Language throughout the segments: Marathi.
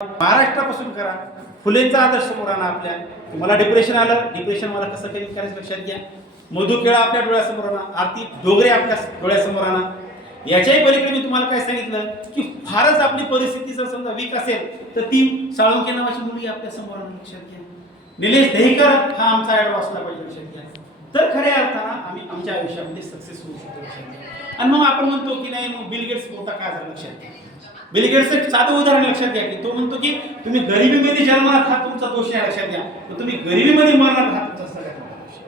महाराष्ट्रापासून करा. फुलेंचा आदर्श समोर आणा आपल्या. तुम्हाला डिप्रेशन आलं, डिप्रेशन मला कसं काही करायचं लक्षात घ्या. मधु केळा आपल्या डोळ्यासमोर आणा, आरती डोगरे आपल्या डोळ्यासमोर आणा. याच्याही पलीकडे मी तुम्हाला काय सांगितलं की फारच आपली परिस्थिती जर समजा वीक असेल तर ती साळुंखे नावाची मुलगी आपल्या समोर आणा, लक्षात घ्या. निलेश दहिकर हा आमचा आयडॉल असला पाहिजे, लक्षात घ्या. तर खऱ्या अर्थानं आम्ही आमच्या आयुष्यामध्ये सक्सेस होऊ शकतो, लक्षात घ्या. आणि मग आपण म्हणतो की नाही मग बिल गेट्स मोठा काय झाला, लक्षात घ्या. बिल गेट्स एक साधं उदाहरण लक्षात घ्या की तो म्हणतो की तुम्ही गरिबीमध्ये जन्मात हा तुमचा दोष आहे, लक्षात घ्या. तर तुम्ही गरिबीमध्ये मरणार हा तुमचा सगळ्यात मोठा दोष आहे.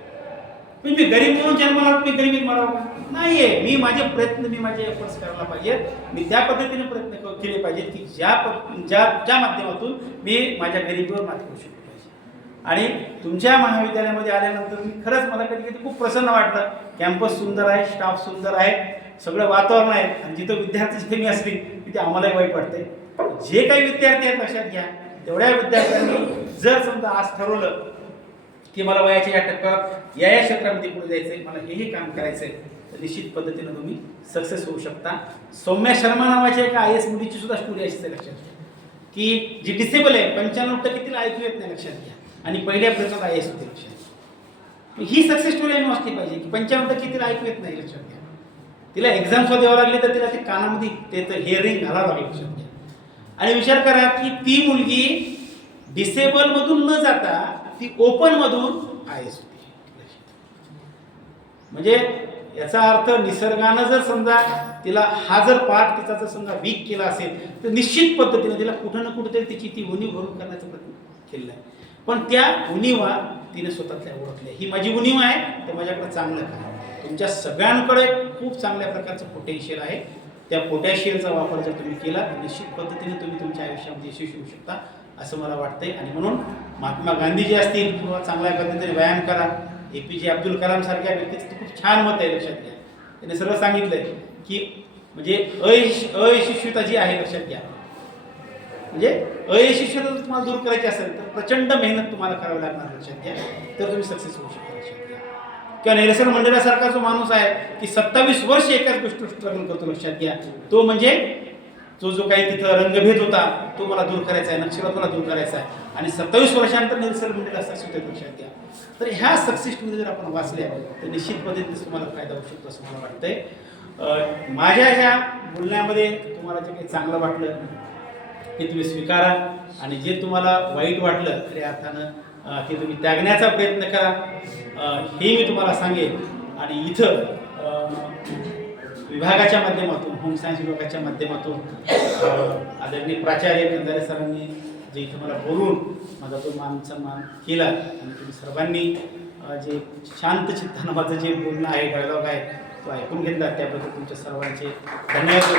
तुम्ही गरीब म्हणून जन्माला तुम्ही गरिबीत मरावं का? नाहीये. मी माझे एफर्ट्स करायला पाहिजे. मी त्या पद्धतीने प्रयत्न केले पाहिजेत की ज्या माध्यमातून मी माझ्या गरिबीवर मात करू शकतो. आणि तुमच्या महाविद्यालयामध्ये आल्यानंतर मी खरंच मला कधी कधी खूप प्रसन्न वाटलं. कॅम्पस सुंदर आहे, स्टाफ सुंदर आहे, सगळं वातावरण आहे. आणि जिथं विद्यार्थी जिथे मी असली तिथे आम्हालाही वाईट वाटते. जे काही विद्यार्थी आहेत लक्षात घ्या, तेवढ्या विद्यार्थ्यांनी जर समजा आज ठरवलं की मला वयाच्या या टप्प्यावर या क्षेत्रामध्ये पुढे जायचंय, मला हे काम करायचंय, तर निश्चित पद्धतीनं तुम्ही सक्सेस होऊ शकता. सौम्या शर्मा नावाच्या एका IAS मुलीची सुद्धा स्टोरी अशीच आहे, लक्षात घ्या. की जी डिसेबल आहे, 95% तिला ऐकू येत नाही, लक्षात घ्या. आणि पहिल्या प्रयत्नात IAS होते, लक्षात घ्या. ही सक्सेस स्टोरी आम्ही वाचली पाहिजे की 95% तिला ऐकू येत नाही, लक्षात घ्या. तिला एक्झाम सुद्धा द्यावं लागली तर तिला ते कानामध्ये ते हिअरिंग घालावं लागलं, लक्षात घ्या. आणि विचार करा की ती मुलगी डिसेबल मधून न जाता ती ओपन मधून IAS होती. म्हणजे याचा अर्थ निसर्गानं जर समजा तिला हा जर पाठ तिचा जर समजा वीक केला असेल तर निश्चित पद्धतीने तिला कुठं ना कुठेतरी तिची ती उणीव भरून करण्याचा प्रयत्न केलेला आहे. पण त्या उणीवा तिने स्वतःतल्या ओळखल्या. ही माझी उणीव आहे, ते माझ्याकडे चांगलं करा. तुमच्या सगळ्यांकडे खूप चांगल्या प्रकारचं पोटेन्शियल आहे. त्या पोटॅशियलचा वापर जर तुम्ही केला तर निश्चित पद्धतीने तुम्ही तुमच्या आयुष्यामध्ये यशस्वी होऊ शकता असं मला वाटतंय. आणि म्हणून महात्मा गांधीजी असतील किंवा चांगल्या पद्धतीने व्यायाम करा. APJ अब्दुल कलाम सारख्या व्यक्तीचं खूप छान मत आहे, लक्षात घ्या. त्याने सर्व सांगितलंय की म्हणजे अयशस्वीता जी आहे, लक्षात घ्या. म्हणजे अयशस्वीता तुम्हाला दूर करायची असेल तर प्रचंड मेहनत तुम्हाला करावी लागणार, लक्षात घ्या. तर तुम्ही सक्सेस होऊ शकता, लक्षात घ्या. किंवा नेल्सन मंडेलासारखा जो माणूस आहे की 27 वर्ष एकाच गोष्ट स्ट्रगल करतो, लक्षात घ्या. तो म्हणजे जो काही तिथं रंगभेद होता तो मला दूर करायचा आहे, नक्षलवाद मला दूर करायचा आहे. आणि 27 वर्षानंतर नेल्सन मंडेला सक्सेस होते, लक्षात घ्या. तर ह्या सक्सेसमध्ये जर आपण वाचल्या तर निश्चित पद्धतीने तुम्हाला फायदा होऊ शकतो असं मला वाटतंय. माझ्या ह्या बोलण्यामध्ये तुम्हाला जे काही चांगलं वाटलं ते तुम्ही स्वीकारा. आणि जे तुम्हाला वाईट वाटलं खऱ्या अर्थानं ते तुम्ही त्यागण्याचा प्रयत्न करा, हे मी तुम्हाला सांगेन. आणि इथं विभागाच्या माध्यमातून, होम सायन्स विभागाच्या माध्यमातून आदरणीय प्राचार्य कंदारे सरांनी जे इथं मला बोलून माझा तो मान सन्मान केला आणि तुम्ही सर्वांनी जे शांत चित्तानं माझं जे बोलणं आहे, डायलॉग आहे, तो ऐकून घेतला त्याबद्दल तुमच्या सर्वांचे धन्यवाद.